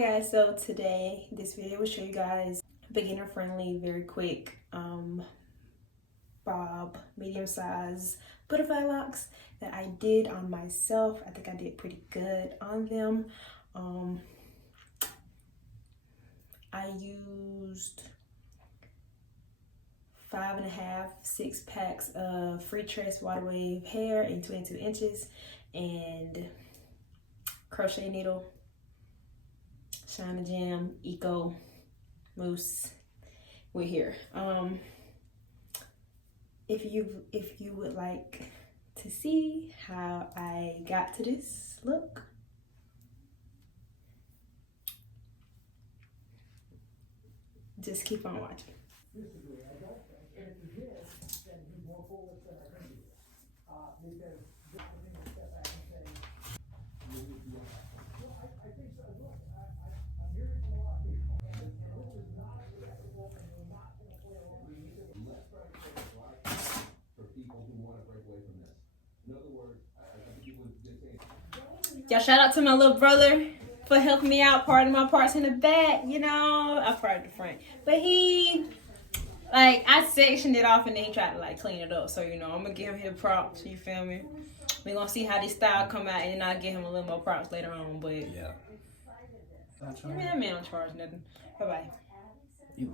Hi guys, so today this video will show you guys beginner friendly, very quick bob medium size butterfly locks that I did on myself. I think I did pretty good on them. I used 5.5-6 packs of freetress water wave hair in 22 inches and crochet needle, China Jam, Eco, Mousse. We're here. If you would like to see how I got to this look, just keep on watching. Y'all, shout out to my little brother for helping me out, parting my parts in the back. You know, I parted the front, but I sectioned it off and then he tried to clean it up. So, you know, I'm gonna give him his props. You feel me? We're gonna see how this style come out, and then I'll give him a little more props later on. But yeah, I mean, that man don't charge nothing. Bye bye. You.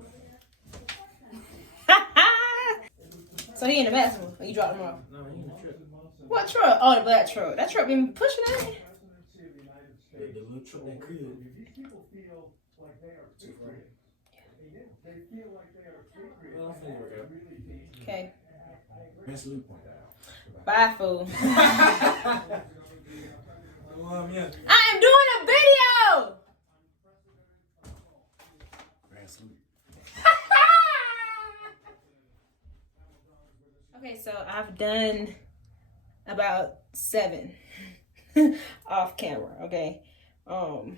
So he in the bathroom, or you dropped him off? No, he in the truck. What truck? Oh, the black truck. That truck been pushing it. Yeah, the little truck that crib. Well, I'm finna work out. Okay. That's Luke point. Bye, fool. Yeah. I am doing a video. That's Luke. Okay, so I've done about 7 off camera. Okay, y'all,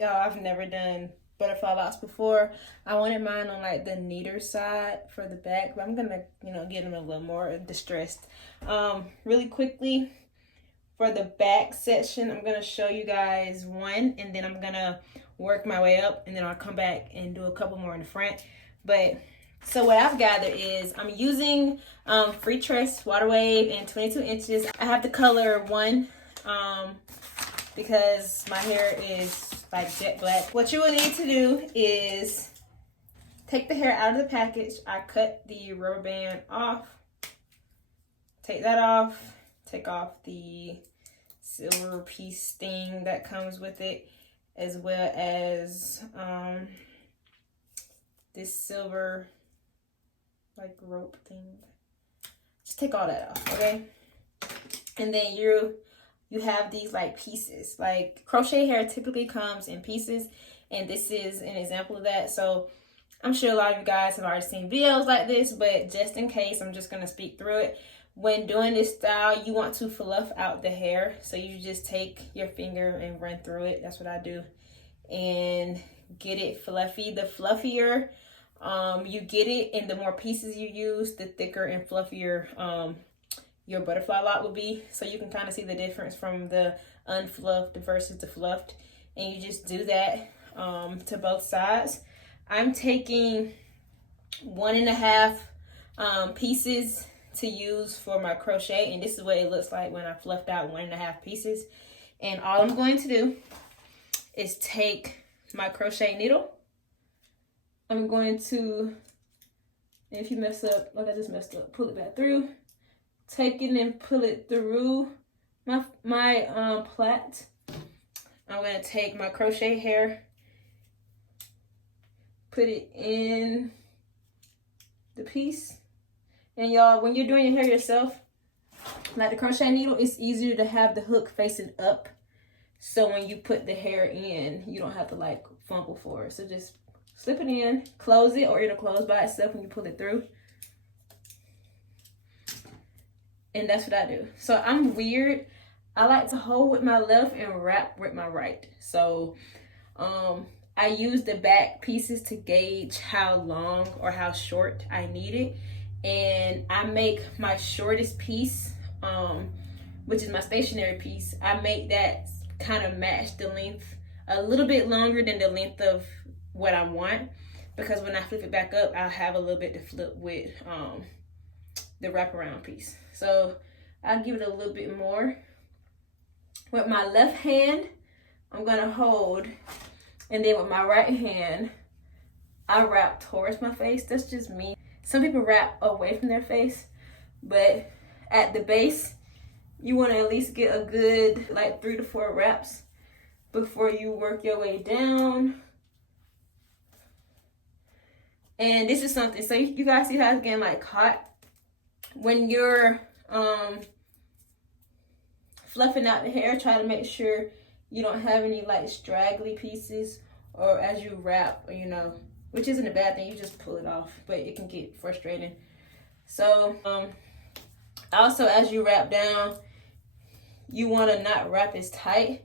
I've never done butterfly locks before. I wanted mine on the neater side for the back, but I'm gonna get them a little more distressed. Really quickly for the back section, I'm gonna show you guys one, and then I'm gonna work my way up, and then I'll come back and do a couple more in the front. But so what I've gathered is I'm using freetress water wave in 22 inches. I have the color 1 because my hair is jet black. What you will need to do is take the hair out of the package. I cut the rubber band off. Take that off. Take off the silver piece thing that comes with it, as well as this silver rope thing. Just take all that off, okay? And then you have these pieces. Crochet hair typically comes in pieces, and this is an example of that. So I'm sure a lot of you guys have already seen videos like this, but just in case, I'm just gonna speak through it. When doing this style, you want to fluff out the hair, so you just take your finger and run through it. That's what I do, and get it fluffy. The fluffier you get it, and the more pieces you use, the thicker and fluffier your butterfly lock will be. So you can kind of see the difference from the unfluffed versus the fluffed, and you just do that to both sides. I'm taking 1.5 pieces to use for my crochet, and this is what it looks like when I fluffed out 1.5 pieces. And all I'm going to do is take my crochet needle. I'm going to, if you mess up like I just messed up, pull it back through, take it and pull it through my plait. I'm going to take my crochet hair, put it in the piece. And y'all, when you're doing your hair yourself, the crochet needle, it's easier to have the hook facing up, so when you put the hair in, you don't have to fumble for it. So just slip it in, close it, or it'll close by itself when you pull it through. And that's what I do. So I'm weird. I like to hold with my left and wrap with my right. So I use the back pieces to gauge how long or how short I need it. And I make my shortest piece, which is my stationary piece, I make that kind of match the length a little bit longer than the length of what I want, because when I flip it back up, I'll have a little bit to flip with the wraparound piece. So I'll give it a little bit more. With my left hand, I'm gonna hold, and then with my right hand, I wrap towards my face. That's just me. Some people wrap away from their face, but at the base, you want to at least get a good like 3 to 4 wraps before you work your way down. And this is something, so you guys see how it's getting like caught when you're fluffing out the hair. Try to make sure you don't have any like straggly pieces, or as you wrap, you know, which isn't a bad thing, you just pull it off, but it can get frustrating. So also as you wrap down, you want to not wrap as tight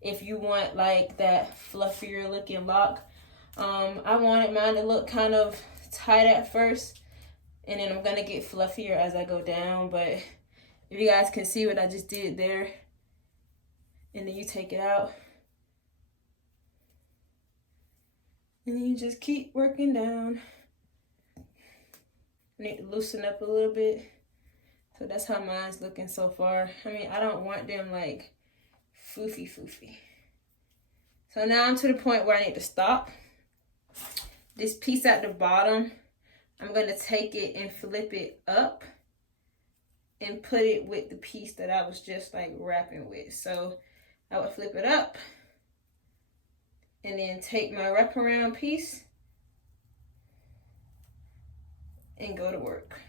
if you want like that fluffier looking lock. I wanted mine to look kind of tight at first, and then I'm gonna get fluffier as I go down. But if you guys can see what I just did there, and then you take it out, and then you just keep working down. I need to loosen up a little bit. So that's how mine's looking so far. I mean, I don't want them like foofy. So now I'm to the point where I need to stop. This piece at the bottom, I'm gonna take it and flip it up and put it with the piece that I was just like wrapping with. So I would flip it up and then take my wraparound piece and go to work.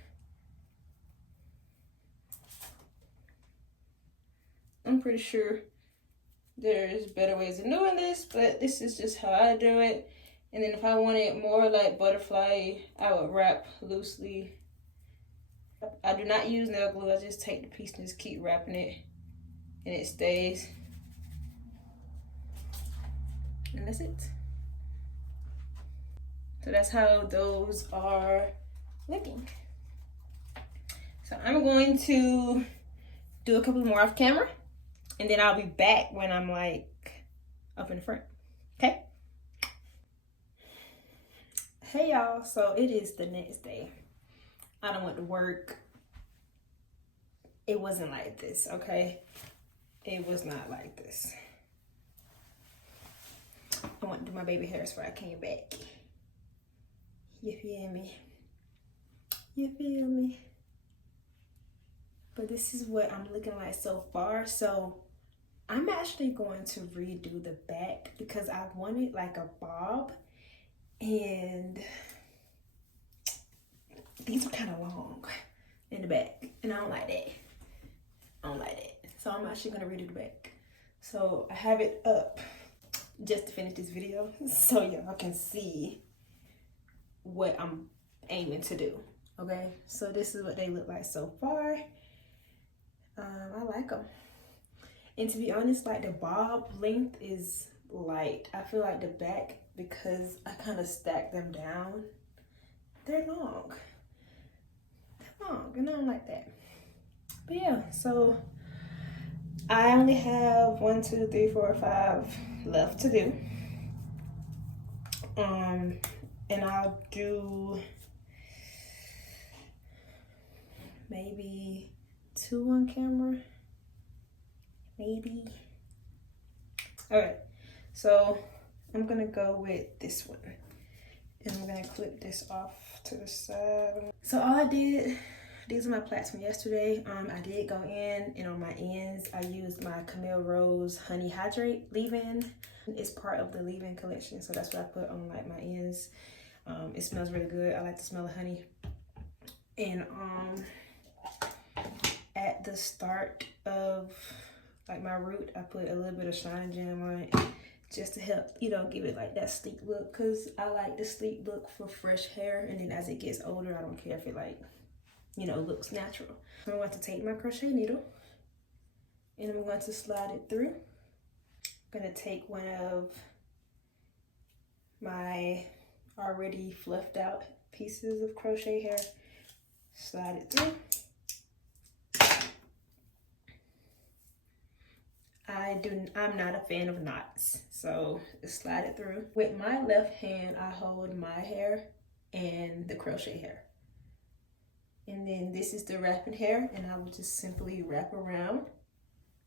I'm pretty sure there's better ways of doing this, but this is just how I do it. And then if I want it more like butterfly, I would wrap loosely. I do not use nail glue. I just take the piece and just keep wrapping it, and it stays. And that's it. So that's how those are looking. So I'm going to do a couple more off camera, and then I'll be back when I'm like up in the front. Okay? Hey y'all, so it is the next day. I done went to work. It wasn't like this, okay? It was not like this. I went to do my baby hairs before I came back. You feel me? You feel me? But this is what I'm looking like so far. So I'm actually going to redo the back because I wanted like a bob, and these are kind of long in the back, and I don't like that. I don't like that. So I'm actually gonna redo the back. So I have it up just to finish this video so y'all can see what I'm aiming to do. Okay, so this is what they look like so far. I like them. And to be honest, like the bob length is light. I feel like the back, because I kind of stack them down, they're long. They're long, and I don't like that. But yeah, so I only have 1, 2, 3, 4, 5 left to do. And I'll do maybe 2 on camera, maybe. All right, so I'm gonna go with this one, and I'm gonna clip this off to the side. So all I did, these are my plaits from yesterday. I did go in, and on my ends, I used my Camille Rose Honey Hydrate leave-in. It's part of the leave-in collection, so that's what I put on like my ends. It smells really good. I like the smell of honey. And at the start of like my root, I put a little bit of Shine Jam on it just to help, you know, give it like that sleek look, because I like the sleek look for fresh hair. And then as it gets older, I don't care if it like, you know, looks natural. I'm going to take my crochet needle and I'm going to slide it through. I'm going to take one of my already fluffed out pieces of crochet hair, slide it through. I I'm not a fan of knots, so just slide it through. With my left hand, I hold my hair and the crochet hair. And then this is the wrapping hair, and I will just simply wrap around.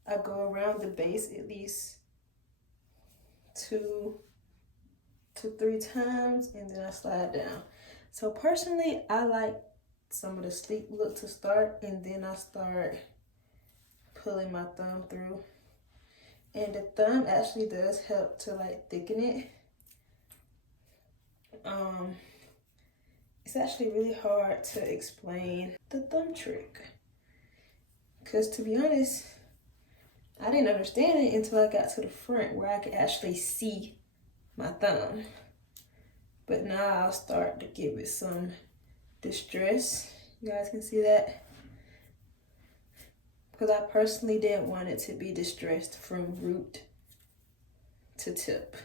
I go around the base at least 2 to 3 times, and then I slide down. So personally, I like some of the sleek look to start, and then I start pulling my thumb through. And the thumb actually does help to like thicken it. It's actually really hard to explain the thumb trick, because to be honest, I didn't understand it until I got to the front where I could actually see my thumb. But now I'll start to give it some distress. You guys can see that, because I personally didn't want it to be distressed from root to tip.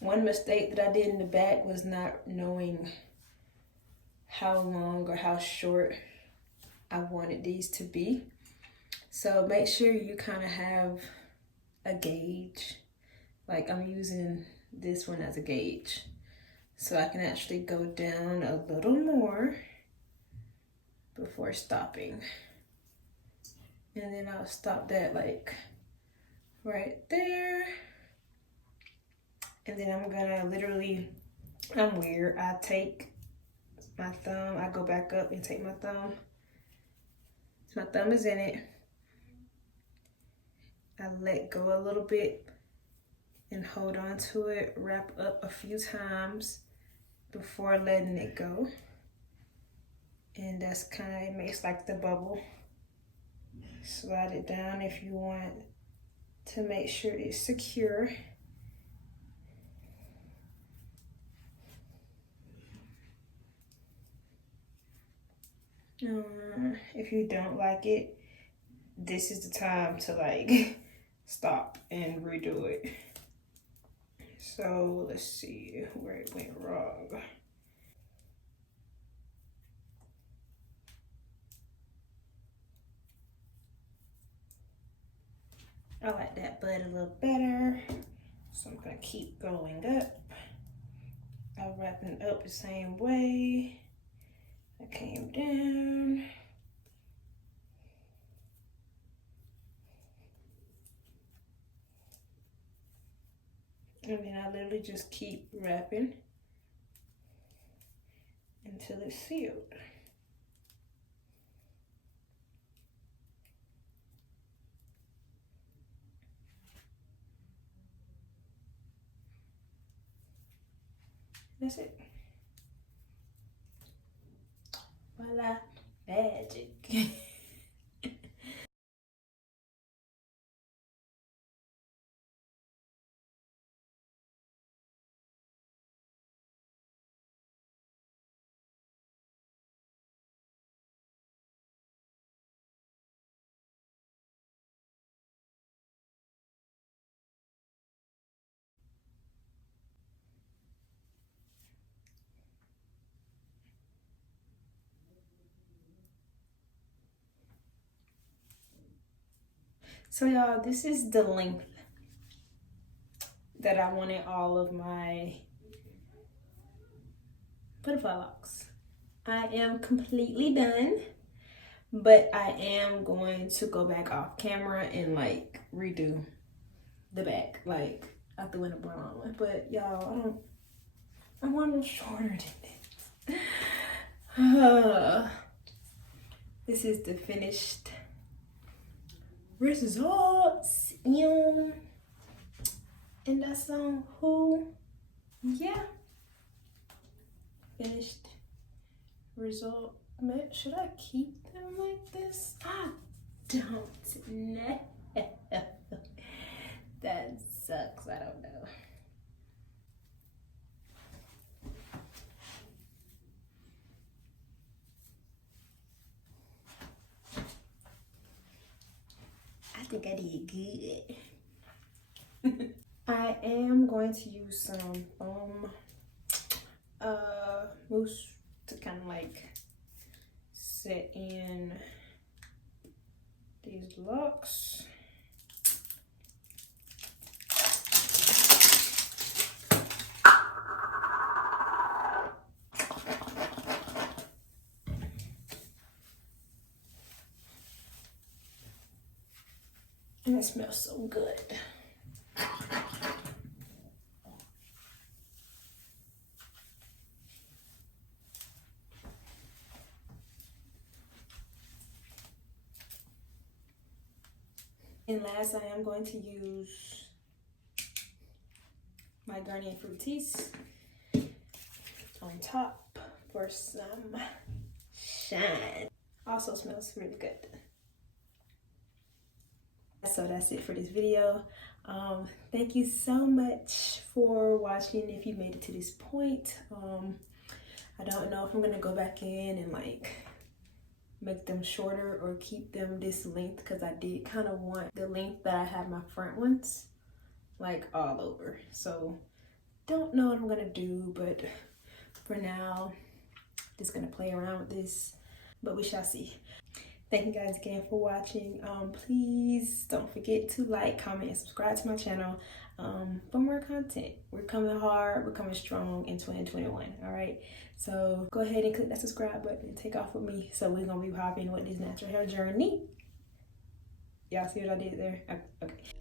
One mistake that I did in the back was not knowing how long or how short I wanted these to be. So make sure you kind of have a gauge. Like I'm using this one as a gauge, so I can actually go down a little more before stopping. And then I'll stop that like right there. And then I'm gonna literally, I'm weird, I take my thumb, I go back up and take my thumb. My thumb is in it. I let go a little bit and hold on to it, wrap up a few times before letting it go. And that's kind of, it makes like the bubble. Slide it down if you want to make sure it's secure. If you don't like it, this is the time to like stop and redo it. So let's see where it went wrong. I like that bud a little better, so I'm gonna keep going up. I'm wrapping up the same way. I came down. And then I literally just keep wrapping until it's sealed. That's it. Voila, magic. So y'all, this is the length that I wanted all of my butterfly locks. I am completely done, but I am going to go back off camera and like redo the back, like after when I brought on one. But y'all, I want them shorter than this. This is the finished results. And that's on who? Yeah. Finished result. Should I keep them like this? I don't know. That sucks. I don't know. I think I did good. I am going to use some foam mousse to kind of like set in these locks. And it smells so good. And last, I am going to use my Garnier Fructis on top for some shine. Also smells really good. So that's it for this video. Thank you so much for watching if you made it to this point. I don't know if I'm gonna go back in and like make them shorter or keep them this length, because I did kind of want the length that I have my front ones like all over. So don't know what I'm gonna do, but for now just gonna play around with this, but we shall see. Thank you guys again for watching. Please don't forget to like, comment, and subscribe to my channel for more content. We're coming hard, we're coming strong in 2021. All right, so go ahead and click that subscribe button and take off with me. So we're gonna be popping with this natural hair journey. Y'all see what I did there? Okay.